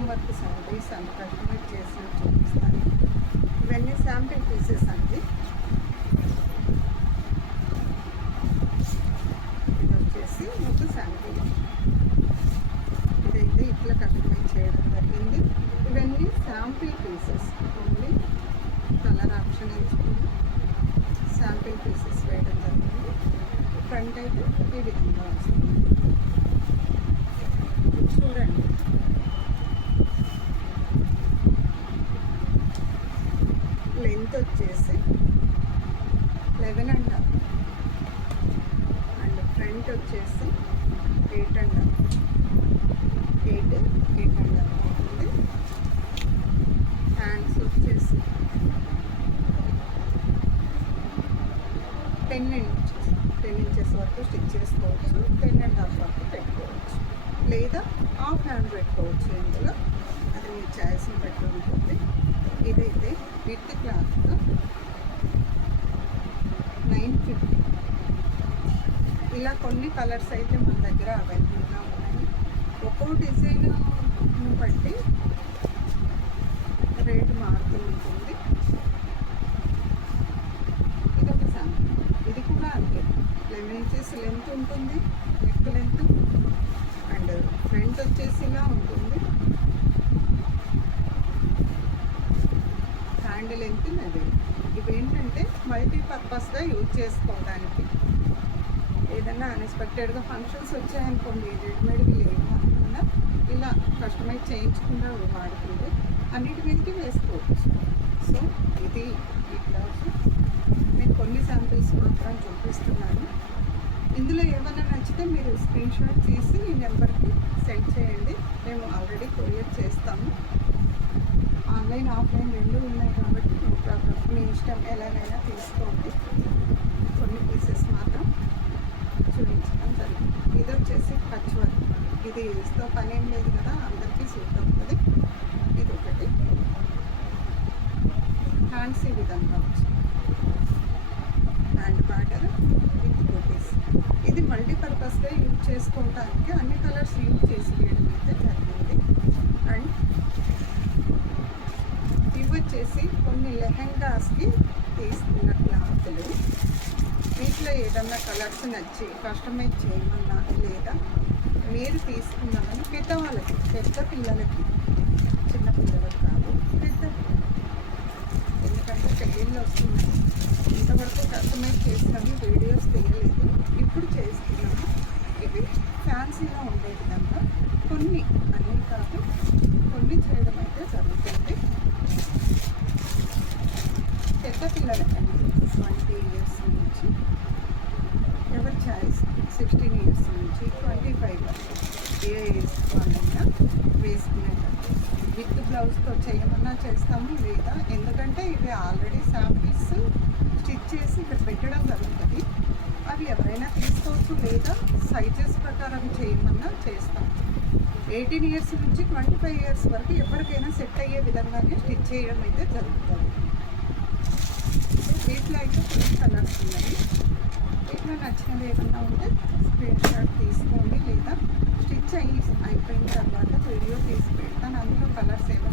మగ్గం work saris and customise చేసి చూపిస్తాను. ఇవన్నీ శాంపిల్ పీసెస్ అండి. ఇది వచ్చేసి ఒక శాంపిల్. ఇదైతే ఇట్లా కస్టమైజ్ చేయడం జరిగింది. ఇవన్నీ sample pieces, only colour option ఎంచుకుని శాంపిల్ పీసెస్ వేయడం జరిగింది. ఫ్రంట్ అయితే ఈ విధంగా వస్తుంది. చూడండి, లెంత్ వచ్చేసి 11.5 అండ్ ఫ్రంట్ వచ్చేసి 8.5 అవుతుంది. హ్యాండ్స్ వచ్చేసి 10 ఇంచెస్ వరకు స్టిచ్ చేసుకోవచ్చు. 10.5 వరకు పెట్టుకోవచ్చు, లేదా హాఫ్ హ్యాండ్ పెట్టుకోవచ్చు. ఇందులో అది మీ చాయిస్ని బట్టి ఉంటుంది. ఇదైతే విత్ క్లాత్ 950. ఇలా కొన్ని కలర్స్ అయితే మన దగ్గర అవైలబుల్గా ఉన్నాయి. ఒక్కో డిజైన్ బట్టి రేటు మారుతూ ఉంటుంది. ఇది ఒక శాంపుల్. ఇది కూడా అంతే, 11 ఇంచెస్ లెంత్ ఉంటుంది, నెక్ లెంత్. అండ్ ఫ్రంట్ వచ్చేసి ఇలా ఉంటుంది, హ్యాండ్ లెంత్ అది. ఇవేంటంటే మల్టీపర్పస్గా యూజ్ చేసుకోవడానికి. ఏదైనా అన్ఎక్స్పెక్టెడ్గా ఫంక్షన్స్ వచ్చాయనుకోండి, రెడీమేడ్వి లేవు అనుకున్నా ఇలా కస్టమైజ్ చేయించకుండా వాడుతుంది, అన్నిటి మీదకి వేసుకోవచ్చు. సో ఇది ఈ బ్లౌజ్. నేను కొన్ని శాంపిల్స్ మాత్రం చూపిస్తున్నాను. ఇందులో ఏమైనా నచ్చితే మీరు స్క్రీన్ షాట్ తీసి ఈ నెంబర్కి సెండ్ చేయండి. మేము ఆల్రెడీ కొరియర్ చేస్తాము. ఆన్లైన్ ఆఫ్లైన్ రెండు ఉన్నాయి కాబట్టి నో ప్రాబ్లం, మీ ఇష్టం, ఎలాగైనా తీసుకోండి. కొన్ని పీసెస్ మాత్రం చూపించడం జరిగింది. ఇది వచ్చేసి కచ్ వర్క్. ఇది యూస్తో పని ఏం లేదు కదా, అందరికీ సూట్ అవుతుంది. ఇది ఒకటి. హ్యాండ్స్ ఈ విధంగా వచ్చింది, హ్యాండ్ బార్డర్ విత్ బూటీస్. ఇది మల్టీపర్పస్గా యూజ్ చేసుకోవడానికి అన్ని కలర్స్ యూజ్ చేసి వేయడం అయితే జరిగింది. అండ్ ఇవి వచ్చేసి కొన్ని లెహెంగాస్కి తీసుకున్న క్లాత్లు. వీటిలో ఏదన్నా కలర్స్ నచ్చి కస్టమైజ్ చేయమన్నా, లేదా మీరు తీసుకున్నామని పెద్దవాళ్ళకి, పెద్ద పిల్లలకి, చిన్న పిల్లలకు కాదు, పెద్ద, ఎందుకంటే పెళ్ళిళ్ళు వస్తున్నాయి. ఇంతవరకు కస్టమైజ్ చేసినవి వీడియోస్ తీయలేదు, ఇప్పుడు చేస్తున్నాము. ఇవి ఫ్యాన్సీగా ఉండే విధంగా కొన్ని, అన్నీ కాదు కొన్ని చేయడం అయితే జరుగుతుంది. పెద్ద పిల్లలకండి, 20 ఇయర్స్ నుంచి, ఎవరి చాయిస్, 16 ఇయర్స్ నుంచి 25 వరకు ఏ ఏజ్ వాళ్ళైనా వేసుకునేటట్టు విత్ బ్లౌజ్తో చేయమన్నా చేస్తాము. లేదా ఎందుకంటే ఇవి ఆల్రెడీ శాంపిల్స్ స్టిచ్ చేసి ఇక్కడ పెట్టడం జరుగుతుంది, అవి ఎవరైనా తీసుకోవచ్చు, లేదా సైజెస్ ప్రకారం చేయమన్నా చేస్తాం. 18 ఇయర్స్ నుంచి 25 ఇయర్స్ వరకు ఎవరికైనా సెట్ అయ్యే విధంగానే స్టిచ్ చేయడం అయితే జరుగుతుంది. వీటిలో అయితే కొన్ని కలర్స్ ఉన్నాయి. వీటిలో నచ్చినవి ఏమన్నా ఉంటే స్క్రీన్ షాట్ తీసుకోండి, లేదా స్టిచ్ అయిపోయిన తర్వాత వీడియో తీసి పెడతాను. అందులో కలర్స్ ఏమైనా